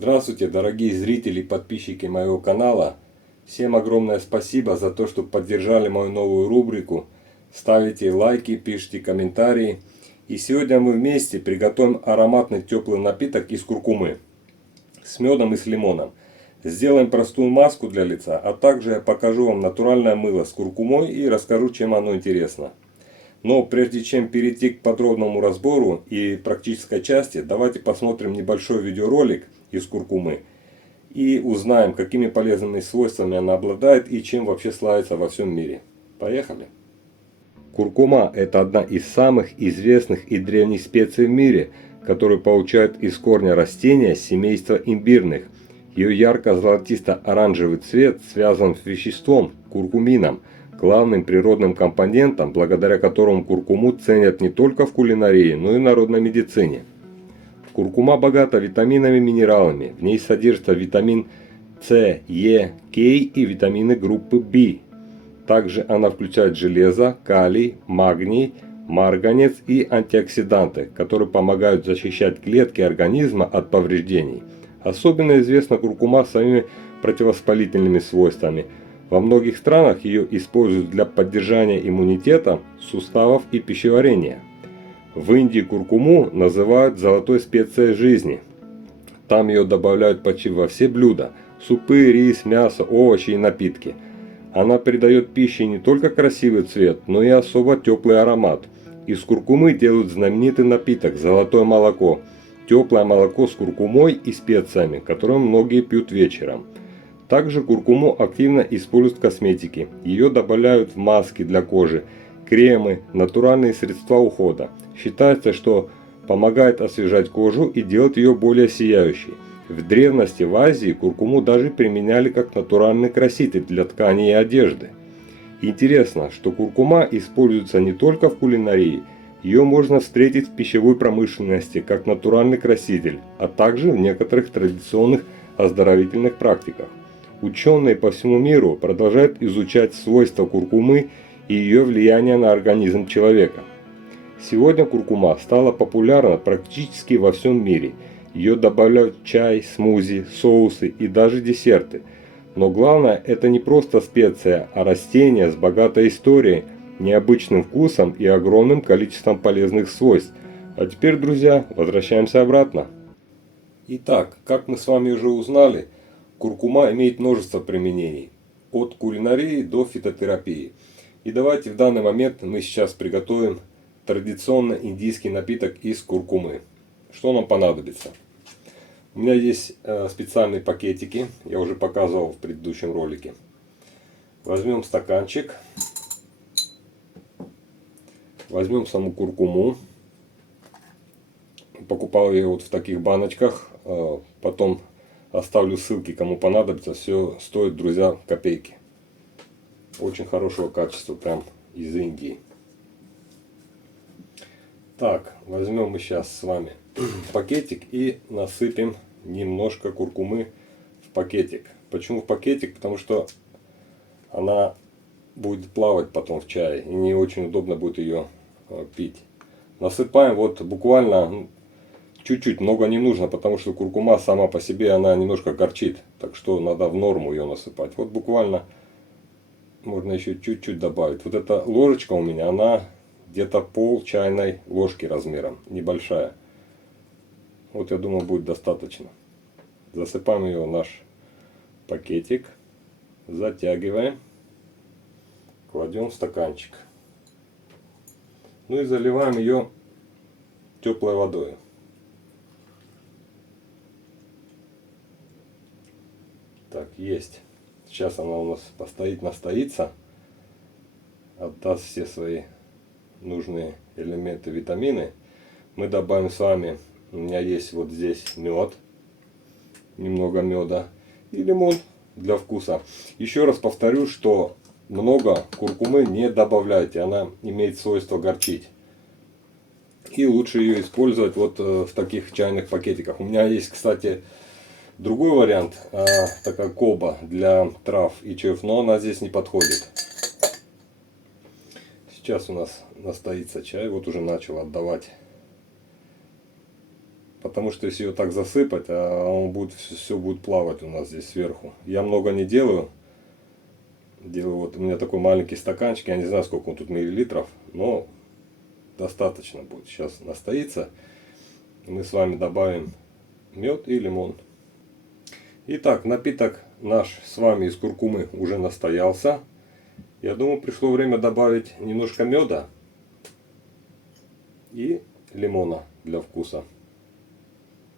Здравствуйте, дорогие зрители и подписчики моего канала. Всем огромное спасибо за то, что поддержали мою новую рубрику. Ставите лайки, пишите комментарии. И сегодня мы вместе приготовим ароматный теплый напиток из куркумы с медом и с лимоном. Сделаем простую маску для лица, а также я покажу вам натуральное мыло с куркумой и расскажу, чем оно интересно. Но прежде чем перейти к подробному разбору и практической части, давайте посмотрим небольшой видеоролик из куркумы и узнаем, какими полезными свойствами она обладает и чем вообще славится во всем мире. Поехали! Куркума – это одна из самых известных и древних специй в мире, которую получают из корня растения семейства имбирных. Ее ярко-золотисто-оранжевый цвет связан с веществом куркумином, главным природным компонентом, благодаря которому куркуму ценят не только в кулинарии, но и в народной медицине. Куркума богата витаминами и минералами. В ней содержится витамин С, Е, К и витамины группы В. Также она включает железо, калий, магний, марганец и антиоксиданты, которые помогают защищать клетки организма от повреждений. Особенно известна куркума своими противовоспалительными свойствами. Во многих странах ее используют для поддержания иммунитета, суставов и пищеварения. В Индии куркуму называют золотой специей жизни. Там ее добавляют почти во все блюда – супы, рис, мясо, овощи и напитки. Она придает пище не только красивый цвет, но и особо теплый аромат. Из куркумы делают знаменитый напиток – золотое молоко. Теплое молоко с куркумой и специями, которое многие пьют вечером. Также куркуму активно используют в косметике. Ее добавляют в маски для кожи, кремы, натуральные средства ухода. Считается, что помогает освежать кожу и делать ее более сияющей. В древности в Азии куркуму даже применяли как натуральный краситель для тканей и одежды. Интересно, что куркума используется не только в кулинарии, ее можно встретить в пищевой промышленности как натуральный краситель, а также в некоторых традиционных оздоровительных практиках. Ученые по всему миру продолжают изучать свойства куркумы и ее влияние на организм человека. Сегодня куркума стала популярна практически во всем мире. Ее добавляют в чай, смузи, соусы и даже десерты. Но главное, это не просто специя, а растение с богатой историей, необычным вкусом и огромным количеством полезных свойств. А теперь, друзья, возвращаемся обратно. Итак, как мы с вами уже узнали, куркума имеет множество применений, от кулинарии до фитотерапии. И давайте в данный момент мы сейчас приготовим традиционный индийский напиток из куркумы. Что нам понадобится? У меня есть специальные пакетики, я уже показывал в предыдущем ролике. Возьмем стаканчик, возьмем саму куркуму. Покупал я вот в таких баночках, потом оставлю ссылки, кому понадобится. Все стоит, друзья, копейки. Очень хорошего качества, прям из Индии. Так, возьмем мы сейчас с вами пакетик и насыпем немножко куркумы в пакетик. Почему в пакетик? Потому что она будет плавать потом в чае и не очень удобно будет ее пить. Насыпаем вот буквально чуть-чуть, много не нужно, потому что куркума сама по себе она немножко горчит. Так что надо в норму ее насыпать. Вот буквально можно еще чуть-чуть добавить. Вот эта ложечка у меня, она где-то пол чайной ложки размером, небольшая. Вот я думаю, будет достаточно. Засыпаем ее в наш пакетик, затягиваем, кладем в стаканчик. Ну и заливаем ее теплой водой. Так, есть. Сейчас она у нас постоит, настоится, отдаст все свои нужные элементы, витамины. Мы добавим с вами, у меня есть вот здесь мед, немного меда и лимон для вкуса. Еще раз повторю, что много куркумы не добавляйте, она имеет свойство горчить. И лучше ее использовать вот в таких чайных пакетиках. У меня есть, кстати, другой вариант, такая колба для трав и чаев, но она здесь не подходит. Сейчас у нас настоится чай, вот уже начал отдавать потому что если ее так засыпать, а он будет, все будет плавать у нас здесь сверху. Я много не делаю. Делаю вот у меня такой маленький стаканчик, я не знаю сколько он тут миллилитров, но достаточно будет. Сейчас настоится. Мы с вами добавим мед и лимон. Итак, напиток наш с вами из куркумы уже настоялся. Я думаю, пришло время добавить немножко меда и лимона для вкуса.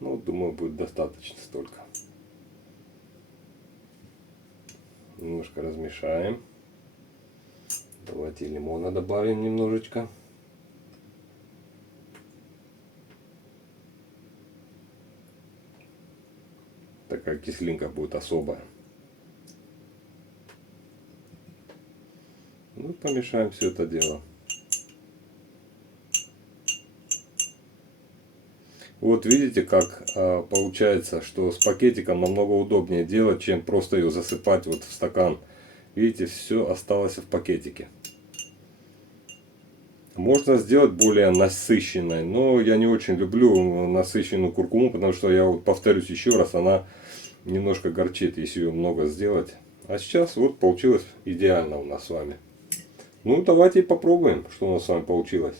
Ну, думаю, будет достаточно столько. Немножко размешаем. Давайте лимона добавим немножечко. Такая кислинка будет особая. Ну, помешаем все это дело. Вот видите, как получается, что с пакетиком намного удобнее делать, чем просто ее засыпать вот в стакан. Видите, все осталось в пакетике. Можно сделать более насыщенной, но я не очень люблю насыщенную куркуму, потому что, я вот повторюсь еще раз, она немножко горчит, если ее много сделать. А сейчас вот получилось идеально у нас с вами. Ну, давайте попробуем, что у нас с вами получилось.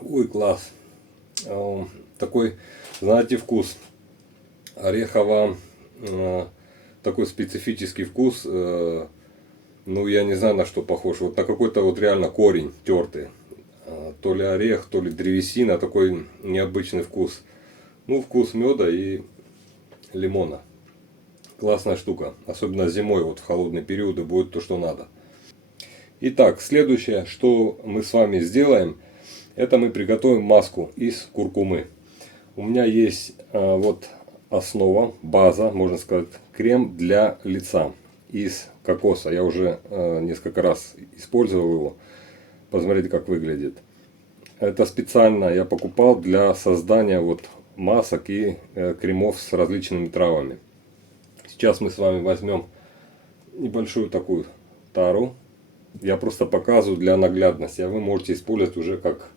Ой, класс. Такой, знаете, вкус орехово, такой специфический вкус. Ну, я не знаю, на что похож. Вот на какой-то вот реально корень тертый. То ли орех, то ли древесина. Такой необычный вкус. Ну, вкус меда и лимона. Классная штука. Особенно зимой, вот в холодные периоды, будет то, что надо. Итак, следующее, что мы с вами сделаем, это мы приготовим маску из куркумы. У меня есть вот основа, база, можно сказать, крем для лица из кокоса. Я уже несколько раз использовал его. Посмотрите, как выглядит. Это специально я покупал для создания вот масок и кремов с различными травами. Сейчас мы с вами возьмем небольшую такую тару. Я просто показываю для наглядности, а вы можете использовать уже как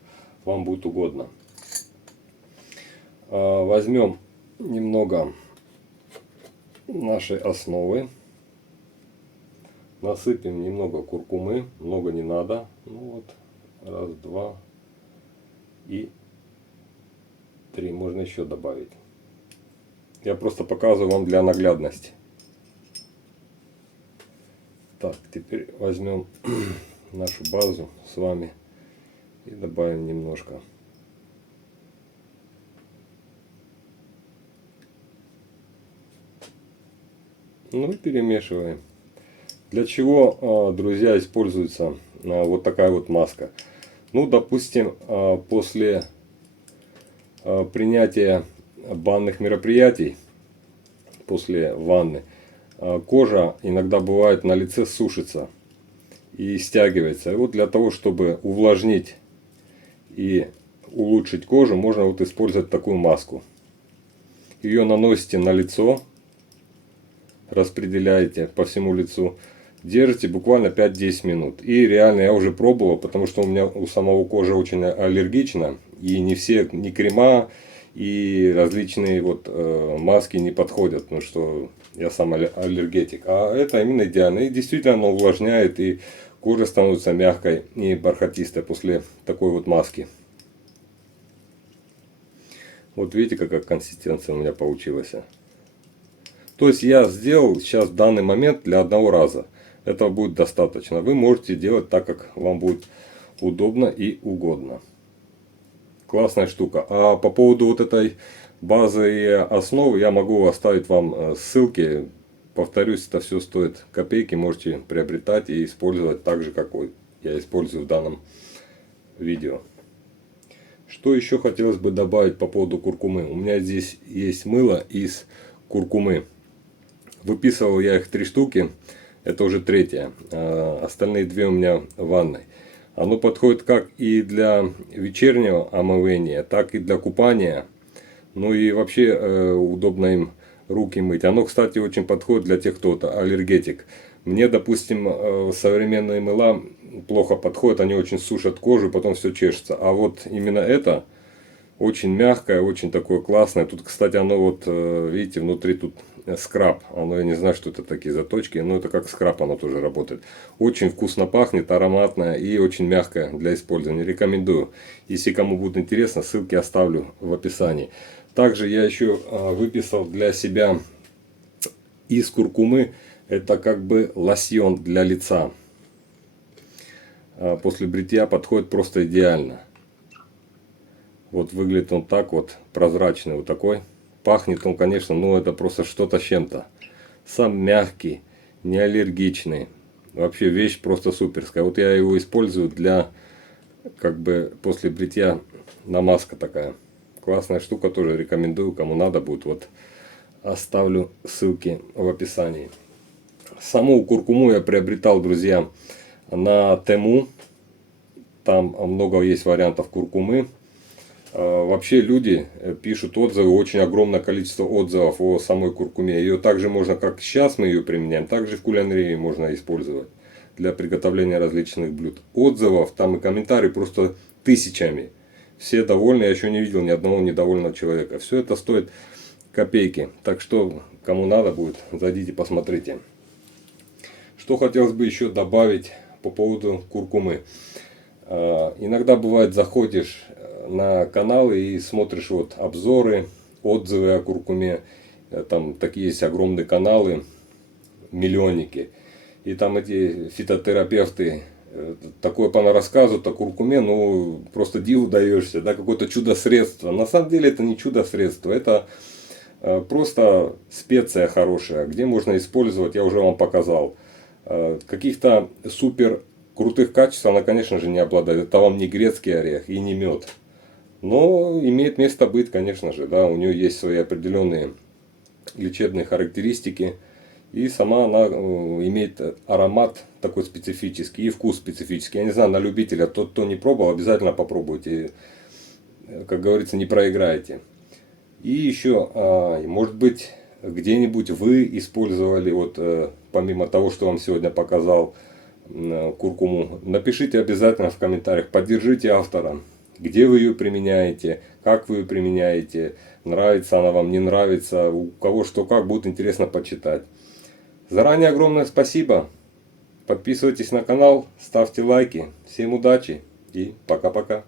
вам будет угодно. Возьмем немного нашей основы. Насыпем немного куркумы. Много не надо. Ну вот, раз, два и три. Можно еще добавить. Я просто показываю вам для наглядности. Так, теперь возьмем нашу базу с вами и добавим немножко. Ну и перемешиваем. Для чего, друзья, используется вот такая вот маска? Ну, допустим, после принятия банных мероприятий, после ванны, кожа иногда бывает на лице сушится и стягивается. И вот для того, чтобы увлажнить и улучшить кожу, можно вот использовать такую маску. Ее наносите на лицо, распределяете по всему лицу, держите буквально 5-10 минут. И реально я уже пробовал, потому что у меня у самого кожа очень аллергична, и не все, ни крема и различные вот маски не подходят, потому что я сам аллергетик. А это именно идеально. И действительно оно увлажняет, и кожа становится мягкой и бархатистой после такой вот маски. Вот видите, какая консистенция у меня получилась. То есть я сделал сейчас в данный момент для одного раза. Этого будет достаточно. Вы можете делать так, как вам будет удобно и угодно. Классная штука. А по поводу вот этой базы и основы я могу оставить вам ссылки. Повторюсь, это все стоит копейки. Можете приобретать и использовать так же, как я использую в данном видео. Что еще хотелось бы добавить по поводу куркумы. У меня здесь есть мыло из куркумы. Выписывал я их 3 штуки. Это уже третья. Остальные 2 у меня в ванной. Оно подходит как и для вечернего омывания, так и для купания. Ну и вообще удобно им руки мыть. Оно, кстати, очень подходит для тех, кто аллергетик. Мне, допустим, современные мыла плохо подходят, они очень сушат кожу, потом все чешется. А вот именно это очень мягкое, очень такое классное. Тут, кстати, оно вот, видите, внутри тут скраб. Оно, я не знаю, что это такие заточки, но это как скраб оно тоже работает. Очень вкусно пахнет, ароматное и очень мягкое для использования. Рекомендую. Если кому будет интересно, ссылки оставлю в описании. Также я еще выписал для себя из куркумы, это как бы лосьон для лица. После бритья подходит просто идеально. Вот выглядит он так вот, прозрачный вот такой. Пахнет он, конечно, ну это просто что-то с чем-то. Сам мягкий, не аллергичный. Вообще вещь просто суперская. Вот я его использую для, как бы, после бритья намазка такая. Классная штука, тоже рекомендую, кому надо будет. Вот оставлю ссылки в описании. Саму куркуму я приобретал, друзья, на Тему. Там много есть вариантов куркумы. Вообще люди пишут отзывы, очень огромное количество отзывов о самой куркуме. Ее также можно, как сейчас мы ее применяем, также в кулинарии можно использовать для приготовления различных блюд. Отзывов там и комментариев просто тысячами. Все довольны, я еще не видел ни одного недовольного человека. Все это стоит копейки. Так что, кому надо будет, зайдите, посмотрите. Что хотелось бы еще добавить по поводу куркумы. Иногда бывает, заходишь на каналы и смотришь вот обзоры, отзывы о куркуме. Там такие есть огромные каналы, миллионники. И там эти фитотерапевты такое понарассказывают о куркуме, ну просто диву даешься, да, какое-то чудо-средство. На самом деле это не чудо-средство, это просто специя хорошая, где можно использовать, я уже вам показал. Каких-то супер крутых качеств она, конечно же, не обладает. Это вам не грецкий орех и не мед. Но имеет место быть, конечно же, да, у нее есть свои определенные лечебные характеристики. И сама она имеет аромат такой специфический и вкус специфический. Я не знаю, на любителя, тот, кто не пробовал, обязательно попробуйте. Как говорится, не проиграете. И еще, может быть, где-нибудь вы использовали, вот помимо того, что вам сегодня показал, куркуму. Напишите обязательно в комментариях, поддержите автора. Где вы ее применяете, как вы ее применяете, нравится она вам, не нравится, у кого что как, будет интересно почитать. Заранее огромное спасибо. Подписывайтесь на канал, ставьте лайки. Всем удачи и пока-пока.